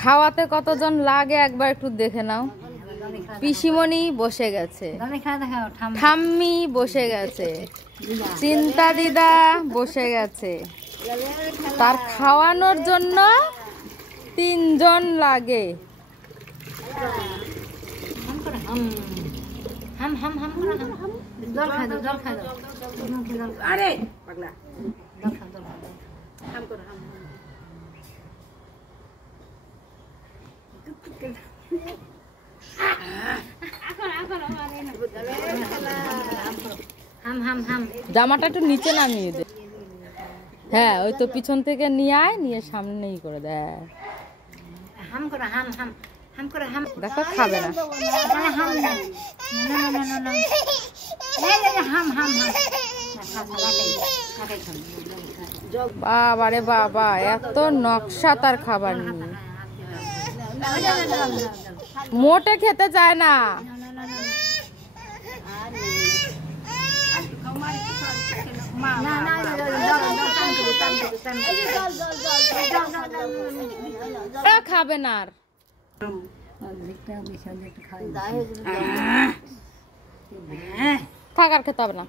খাওয়াতে কতজন লাগে একবার একটু দেখে নাও। পিসিমণি বসে গেছে, ঠাম্মি বসে গেছে, চিন্তা দিদা বসে গেছে। তার খাওয়ানোর জন্য 3 জন লাগে। জামাটা একটু নিচে নামিয়ে দে। হ্যাঁ, ওই তো পিছন থেকে নিয়ে আয়, নিয়ে সামনেই করে দেয়। দেখো খাবে না। বাবা রে বাবা, এত নকশা তার খাবার নিয়ে। মোটে খেতে চায় না। খাবে না আর। থাক, আর খেতে হবে না।